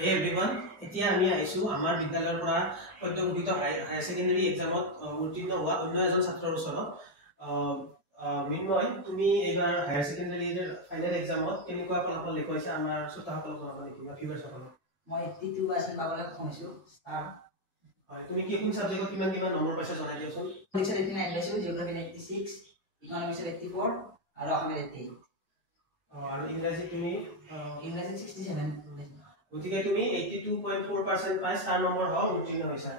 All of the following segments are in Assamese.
Hey everyone, এতিয়া আমি আইছো আমাৰ বিদ্যালয়ৰ পৰা পদ্যঘোষিত হায়াৰ সেকেন্ডাৰী এক্সামত উত্তীৰ্ণ হোৱা অন্য এজন ছাত্ৰৰ ওচৰত মিনময় তুমি এইবাৰ হায়াৰ সেকেন্ডাৰীৰ ফাইনেল এক্সামত কেনেকুৱা ফলাফল দেখুৱাইছা আমাৰ শ্ৰোতাসকলক জনাব নেকি বা ভিউৱাৰ্ছসকলক? মই 82% পাবলৈ সক্ষম হৈছো স্টাৰ। হয়, তুমি কি কোন সাবজেক্টত কিমান নম্বৰ পাইছা জনাই দিওচোন। ফিজিক্সত 89 পাইছো, জিওগ্ৰাফি 96, ইকনমিক্সত 84 আৰু অসমীয়াত 88। আৰু ইংৰাজী তুমি ইংৰাজীত 67 গতিকে তুমি 82.4% পাই স্টাৰ নম্বৰ হ উত্তীৰ্ণ হৈছা।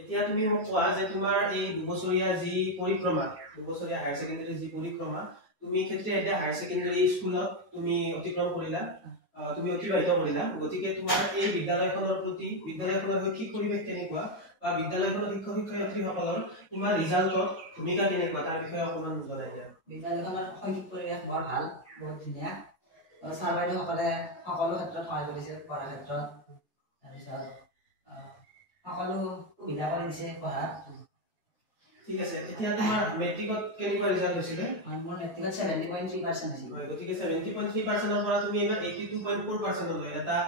এতিয়া তুমি মোক কোৱা যে তোমাৰ এই দুবছৰীয়া যি পৰিক্ৰমা, দুবছৰীয়া হায়াৰ সেকেন্ডাৰী যি পৰিক্ৰমা তুমি ক্ষেত্ৰীয় এতিয়া হায়াৰ সেকেন্ডাৰী স্কুলত তুমি অতিক্ৰম কৰিলা, তুমি অতিবাহিত কৰিলা। গতিকে তোমাৰ এই বিদ্যালয়খনৰ প্ৰতি বিদ্যালয়খনৰ শৈক্ষিক পৰিৱেশ কেনেকুৱা বা বিদ্যালয়খনৰ শিক্ষক শিক্ষয়িত্ৰীসকলৰ তোমাৰ ৰিজাল্টত ভূমিকা কেনেকুৱা তাৰ বিষয়ে অকণমান জনাই দিয়া। বিদ্যালয়খনৰ শৈক্ষিক পৰিৱেশ বৰ ভাল, বহুত ধুনীয়া। ছাৰ বাইদেউসকলে সকলো ক্ষেত্ৰত সহায় কৰিছে, পঢ়াৰ ক্ষেত্ৰত তাৰপিছত সকলো সুবিধা কৰি দিছে পঢ়াত। ঠিক আছে, এতিয়া তোমাৰ মেট্ৰিকত কেনেকুৱা ৰিজাল্ট হৈছিলে? মোৰ মেট্ৰিকত 70.3% হৈছিল। হয়, গতিকে 70.3%ৰ পৰা তুমি এবাৰ 82.4% লৈ এটা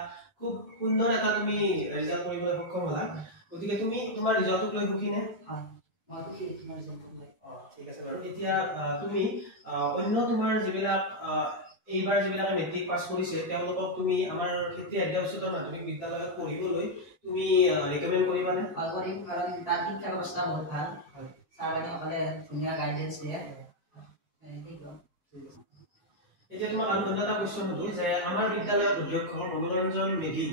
খুব সুন্দৰ এটা তুমি ৰিজাল্ট কৰিবলৈ সক্ষম হ'লা। গতিকে তুমি তোমাৰ ৰিজাল্টক লৈ সুখী নে? হয়, মই সুখী তোমাৰ ৰিজাল্টক লৈ। ঠিক আছে বাৰু। এতিয়া তুমি অন্য তোমাৰ যিবিলাক এইবাৰ যিবিলাক মেট্ৰিক পাছ কৰিছে তেওঁলোকক তুমি আমাৰ ক্ষেত্ৰীয় আদ্য উচ্চতৰ মাধ্যমিক বিদ্যালয়ত পঢ়িবলৈ তুমি ৰিকমেণ্ড কৰিবানে? হয়, কৰিম, কাৰণ তাৰ শিক্ষা ব্যৱস্থা বহুত ভাল। ছাৰ বাইদেউসকলে ধুনীয়া গাইডেন্স দিয়ে। এতিয়া তোমাক আৰু এটা কোৱেশ্চন সুধো যে আমাৰ বিদ্যালয়ৰ অধ্যক্ষ মনোৰঞ্জন মেধি,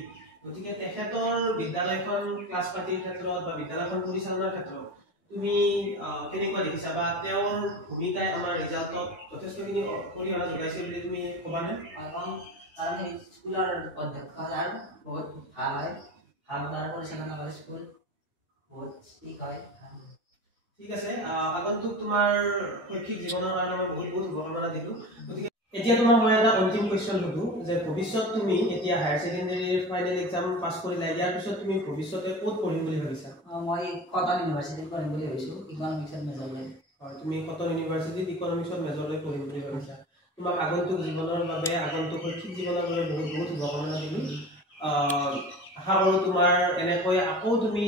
গতিকে তেখেতৰ বিদ্যালয়খন ক্লাছ পাতিৰ ক্ষেত্ৰত বা বিদ্যালয়খন পৰিচালনাৰ ক্ষেত্ৰত তুমি কেনেকুৱা দেখিছা বা তেওঁৰ ভূমিকাই আমাৰ ৰিজাল্টত যথেষ্টখিনি অৰিহণা যোগাইছে বুলি তুমি ক'বানে? কাৰণ স্কুলৰ অধ্যক্ষ ছাৰ বহুত ভাল হয়, ভালদৰে পৰিচালনা কৰে স্কুল, বহুত ষ্ট্ৰিক্ট হয়। ঠিক আছে, আগন্তুক তোমাৰ শৈক্ষিক জীৱনৰ কাৰণে মই বহুত বহুত শুভকামনা দিলোঁ। গতিকে এতিয়া তোমাক মই এটা অন্তিম কুৱেশ্যন সুধো যে ভৱিষ্যত তুমি এতিয়া হায়াৰ সেকেন্ডাৰীৰ ফাইনেল এক্সাম পাছ কৰিলা, ইয়াৰ পিছত তুমি ভৱিষ্যতে ক'ত পঢ়িম বুলি ভাবিছা? মই কটন ইউনিভাৰ্চিটিত পঢ়িম বুলি ভাবিছোঁ, ইকনমিক্সত মেজৰ লৈ। হয়, তুমি কটন ইউনিভাৰ্চিটিত ইকনমিক্সত মেজৰ লৈ পঢ়িম বুলি ভাবিছা। তোমাক আগন্তুক জীৱনৰ বাবে আগন্তুক শৈক্ষিক জীৱনৰ বাবে বহুত বহুত শুভকামনা দিলোঁ। আশা কৰোঁ তোমাৰ এনেকৈ আকৌ তুমি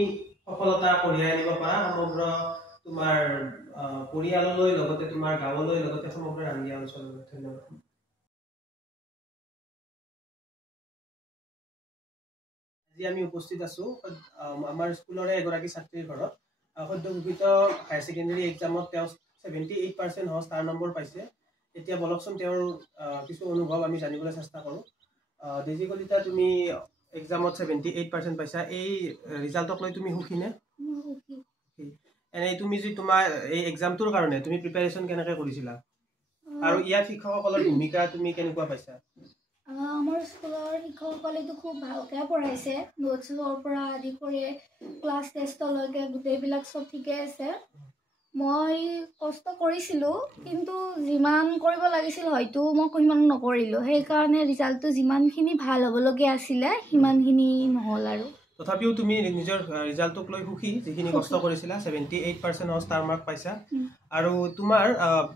সফলতা কঢ়িয়াই আনিব পাৰা সমগ্ৰ তোমাৰ পৰিয়াললৈ, লগতে তোমাৰ গাঁৱলৈ, লগতে সমগ্ৰ ৰাঙ্গিয়া অঞ্চললৈ। ধন্যবাদ। আজি আমি উপস্থিত আছোঁ আমাৰ স্কুলৰে এগৰাকী ছাত্ৰীৰ ঘৰত। সদ্যঘোষিত হায়াৰ ছেকেণ্ডাৰী এক্সামত তেওঁ 78% ষ্টাৰ নম্বৰ পাইছে। এতিয়া বলকচোন তেওঁৰ কিছু অনুভৱ আমি জানিবলৈ চেষ্টা কৰোঁ। ডেজি কলিতা, তুমি এক্সামত 78% পাইছা, এই ৰিজাল্টক লৈ তুমি সুখী নে? সুখী। এনেই তুমি যি তোমাৰ এই এক্সামটোৰ কাৰণে তুমি প্ৰিপাৰেশ্যন কেনেকৈ কৰিছিলা আৰু ইয়াত শিক্ষকসকলৰ ভূমিকা তুমি কেনেকুৱা পাইছা? আমাৰ স্কুলৰ শিক্ষকসকলেতো খুব ভালকৈ পঢ়াইছে, নোটছৰ পৰা আদি কৰি ক্লাছ টেষ্টলৈকে গোটেইবিলাক চব ঠিকে আছে। মই কষ্ট কৰিছিলোঁ, কিন্তু যিমান কৰিব লাগিছিল হয়তো মই সিমান নকৰিলোঁ, সেইকাৰণে ৰিজাল্টটো যিমানখিনি ভাল হ'বলগীয়া আছিলে সিমানখিনি নহ'ল। আৰু তথাপিও তুমি নিজৰ ৰিজাল্টক লৈ সুখী, যিখিনি কষ্ট কৰিছিলা। 78% ষ্টাৰ মাৰ্ক পাইছা। আৰু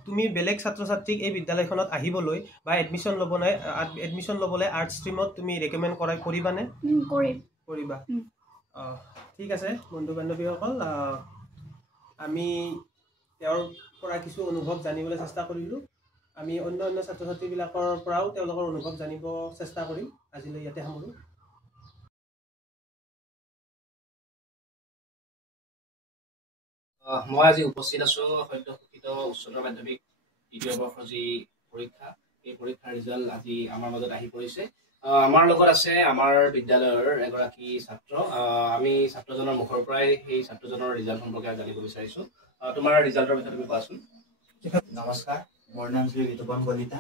তুমি বেলেগ ছাত্ৰ ছাত্ৰীক এই বিদ্যালয়খনত আহিবলৈ বা এডমিশ্যন ল'বলৈ আৰ্টছ ষ্ট্ৰীমত তুমি ৰেকমেণ্ড কৰিবানে? কৰিবা। ঠিক আছে বন্ধু বান্ধৱীসকল, আমি তেওঁৰ পৰা কিছু অনুভৱ জানিবলৈ চেষ্টা কৰিলোঁ। আমি অন্য ছাত্ৰ ছাত্ৰীবিলাকৰ পৰাও তেওঁলোকৰ অনুভৱ জানিব চেষ্টা কৰিম। আজিলৈ ইয়াতে সামৰোঁ। মই আজি উপস্থিত আছোঁ সদ্যঘোষিত উচ্চতৰ মাধ্যমিক দ্বিতীয় বৰ্ষৰ যি পৰীক্ষা, এই পৰীক্ষাৰ ৰিজাল্ট আজি আমাৰ মাজত আহি পৰিছে। আমাৰ লগত আছে আমাৰ বিদ্যালয়ৰ এগৰাকী ছাত্ৰ। আমি ছাত্ৰজনৰ মুখৰ পৰাই সেই ছাত্ৰজনৰ ৰিজাল্ট সম্পৰ্কে জানিব বিচাৰিছোঁ। তোমাৰ ৰিজাল্টৰ বিষয়ে তুমি কোৱাচোন। নমস্কাৰ, মোৰ নাম শ্ৰী ঋতুপন কলিতা।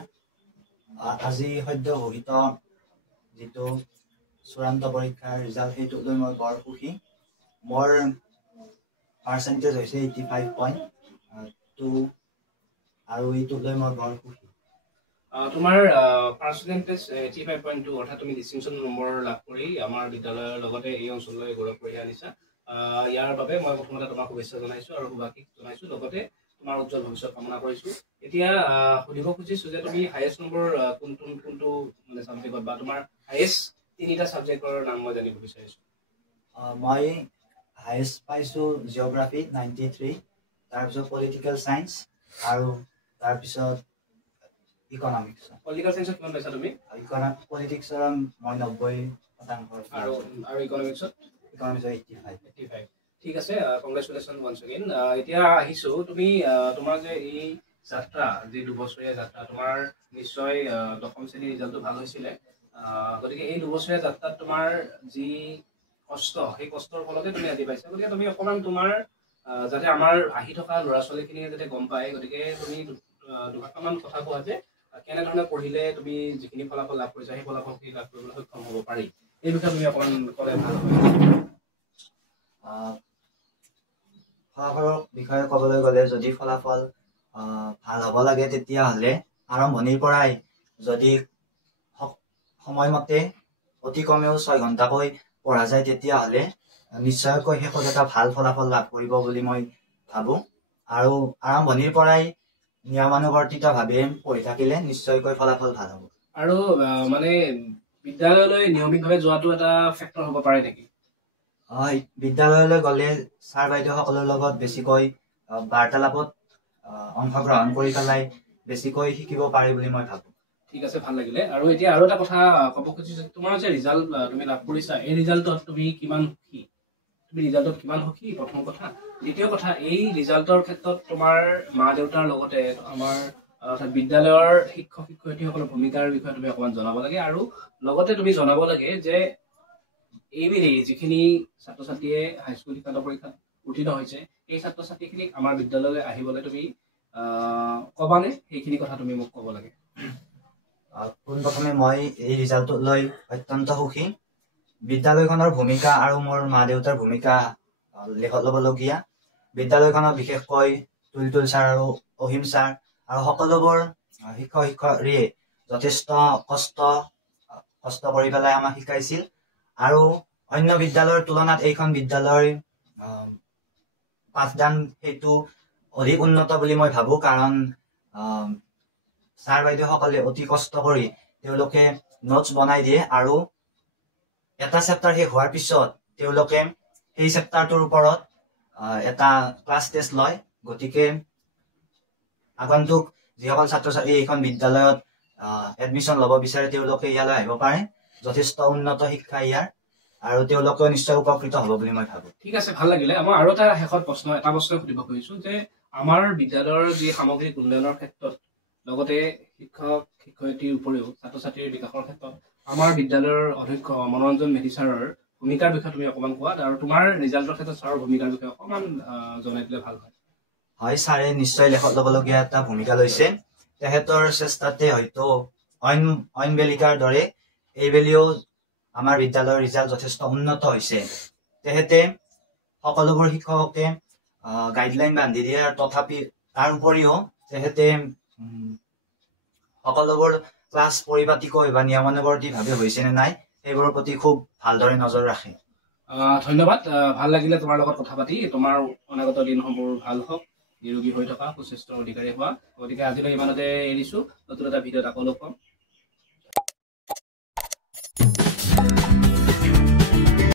আজি সদ্য ঘোষিত যিটো চূড়ান্ত পৰীক্ষাৰ ৰিজাল্ট সেইটো লৈ মই বৰ সুখী। মোৰ পাৰ্চেণ্টেজ হৈছে 85.2 আৰু এইটো লৈ মই বৰ সুখী। তোমাৰ পাৰ্চেণ্টেজ 85.2 অৰ্থাৎ তুমি ডিষ্টিংশ্যন নম্বৰ লাভ কৰি আমাৰ বিদ্যালয়ৰ লগতে এই অঞ্চললৈ গৌৰৱ কঢ়িয়াই আনিছা। ইয়াৰ বাবে মই প্ৰথমতে তোমাক শুভেচ্ছা জনাইছোঁ আৰু শুভাশীষ জনাইছোঁ, লগতে তোমাৰ উজ্জ্বল ভৱিষ্যত কামনা কৰিছোঁ। এতিয়া সুধিব খুজিছোঁ যে তুমি হায়েষ্ট নম্বৰ কোনটো মানে ছাবজেক্টত বা তোমাৰ হায়েষ্ট তিনিটা সাবজেক্টৰ নাম মই জানিব বিচাৰিছোঁ। মই হায়েষ্ট পাইছোঁ জিঅ'গ্ৰাফী 93, তাৰপিছত পলিটিকেল চায়েন্স আৰু তাৰপিছত ইকনমিক্স। পলিটিকেল চায়েন্সত কিমান পাইছা তুমি? পলিটিক্সৰ মই 90% আৰু ইকনমিক্সত 85। ঠিক আছে, কংগ্ৰেচুলেশ্যন ওৱান্স এগেইন। এতিয়া আহিছোঁ, তুমি তোমাৰ যে এই যাত্ৰা, যি 2 বছৰীয়া যাত্ৰা, তোমাৰ নিশ্চয় 10ম শ্ৰেণীৰ ৰিজাল্টটো ভাল হৈছিলে। গতিকে এই 2 বছৰীয়া যাত্ৰাত তোমাৰ যি কষ্ট, সেই কষ্টৰ ফলতে তুমি আজি পাইছা। গতিকে তুমি অকণমান তোমাৰ যাতে আমাৰ আহি থকা ল'ৰা ছোৱালীখিনিয়ে যাতে গম পায়, গতিকে তুমি দুটামান কথা কোৱা যে কেনেধৰণে পঢ়িলে তুমি যিখিনি ফলাফল লাভ কৰিছা সেই ফলাফলখিনি লাভ কৰিবলৈ সক্ষম হ'ব পাৰি, এই বিষয়ে তুমি অকণমান ক'লে ভাল হ'ব। ফলাফলৰ বিষয়ে ক'বলৈ গ'লে যদি ফলাফল ভাল হ'ব লাগে তেতিয়াহ'লে আৰম্ভণিৰ পৰাই যদি সময়মতে অতি কমেও 6 ঘণ্টাকৈ পঢ়া যায় তেতিয়াহ'লে নিশ্চয়কৈ শেষত এটা ভাল ফলাফল লাভ কৰিব বুলি মই ভাবোঁ। আৰু আৰম্ভণিৰ পৰাই নিয়মানুৱৰ্তিতভাৱে পঢ়ি থাকিলে নিশ্চয়কৈ ফলাফল ভাল হ'ব। আৰু মানে বিদ্যালয়লৈ নিয়মিতভাৱে যোৱাটো এটা ফেক্টৰ হ'ব পাৰে নেকি? হয়, বিদ্যালয়লৈ গ'লে ছাৰ বাইদেউসকলৰ লগত বেছিকৈ বাৰ্তালাপত অংশগ্ৰহণ কৰি পেলাই বেছিকৈ শিকিব পাৰি বুলি মই ভাবোঁ। ঠিক আছে, ভাল লাগিলে। আৰু এতিয়া আৰু এটা কথা ক'ব খুজিছোঁ, তোমাৰ যে ৰিজাল্ট তুমি লাভ কৰিছা, এই ৰিজাল্টত তুমি কিমান সুখী? প্ৰথম কথা। দ্বিতীয় কথা, এই ৰিজাল্টৰ ক্ষেত্ৰত তোমাৰ মা দেউতাৰ লগতে আমাৰ বিদ্যালয়ৰ শিক্ষক শিক্ষয়িত্ৰীসকলৰ ভূমিকাৰ বিষয়ে তুমি অকণমান জনাব লাগে। আৰু লগতে তুমি জনাব লাগে যে এইবেলি যিখিনি ছাত্ৰ ছাত্ৰীয়ে হাইস্কুল শিক্ষান্ত পৰীক্ষাত উত্তীৰ্ণ হৈছে, এই ছাত্ৰ ছাত্ৰীখিনিক আমাৰ বিদ্যালয়লৈ আহিবলৈ তুমি ক'বানে? সেইখিনি কথা তুমি মোক ক'ব লাগে। পোনপ্ৰথমে মই এই ৰিজাল্টটো লৈ অত্যন্ত সুখী। বিদ্যালয়খনৰ ভূমিকা আৰু মোৰ মা দেউতাৰ ভূমিকা লেখত ল'বলগীয়া। বিদ্যালয়খনত বিশেষকৈ তুলতুল ছাৰ আৰু অহিম ছাৰ আৰু সকলোবোৰ শিক্ষক শিক্ষয়িত্ৰীয়ে যথেষ্ট কষ্ট কৰি পেলাই আমাক শিকাইছিল। আৰু অন্য বিদ্যালয়ৰ তুলনাত এইখন বিদ্যালয়ৰ পাঠদান সেইটো অধিক উন্নত বুলি মই ভাবোঁ। কাৰণ ছাৰ বাইদেউসকলে অতি কষ্ট কৰি তেওঁলোকে নোটছ বনাই দিয়ে আৰু এটা চেপ্টাৰ শেষ হোৱাৰ পিছত তেওঁলোকে সেই চেপ্টাৰটোৰ ওপৰত এটা ক্লাছ টেষ্ট লয়। গতিকে আগন্তুক যিসকল ছাত্ৰ ছাত্ৰী এইখন বিদ্যালয়ত এডমিশ্যন ল'ব বিচাৰে তেওঁলোকে ইয়ালৈ আহিব পাৰে। যথেষ্ট উন্নত শিক্ষা ইয়াৰ, আৰু তেওঁলোকেও নিশ্চয় উপকৃত হ'ব বুলি মই ভাবোঁ। ঠিক আছে, ভাল লাগিলে। মই আৰু এটা শেষত এটা প্ৰশ্ন সুধিব খুজিছোঁ যে আমাৰ বিদ্যালয়ৰ যি সামগ্ৰিক উন্নয়নৰ ক্ষেত্ৰত, লগতে শিক্ষক শিক্ষয়িত্ৰীৰ উপৰিও ছাত্ৰ ছাত্ৰীৰ বিকাশৰ ক্ষেত্ৰত আমাৰ বিদ্যালয়ৰ অধ্যক্ষ মনোৰঞ্জন মেধি ছাৰৰ ভূমিকাৰ বিষয়ে তুমি অকণমান কোৱা, আৰু তোমাৰ ৰিজাল্টৰ ক্ষেত্ৰত ছাৰৰ ভূমিকাৰ বিষয়ে অকণমান জনাই দিলে ভাল হয়। হয়, ছাৰে নিশ্চয় লেখত ল'বলগীয়া এটা ভূমিকা লৈছে। তেখেতৰ চেষ্টাতে হয়তো অইন বেলিকাৰ দৰে এইবেলিও আমাৰ বিদ্যালয়ৰ ৰিজাল্ট যথেষ্ট উন্নত হৈছে। তেখেতে সকলোবোৰ শিক্ষককে গাইডলাইন বান্ধি দিয়ে, তথাপি তাৰ উপৰিও তেখেতে সকলোবোৰ ক্লাছ পৰিপাটিকৈ বা নিয়মানুৱৰ্তিভাৱে হৈছে নে নাই সেইবোৰৰ প্ৰতি খুব ভালদৰে নজৰ ৰাখে। ধন্যবাদ, ভাল লাগিলে তোমাৰ লগত কথা পাতি। তোমাৰ অনাগত দিনসমূহ ভাল হওক, নিৰোগী হৈ থকা, সুস্বাস্থ্যৰ অধিকাৰী হোৱা। গতিকে আজিলৈ ইমানতে এৰিছোঁ, নতুন এটা ভিডিঅ'ত আকৌ লগ পাম।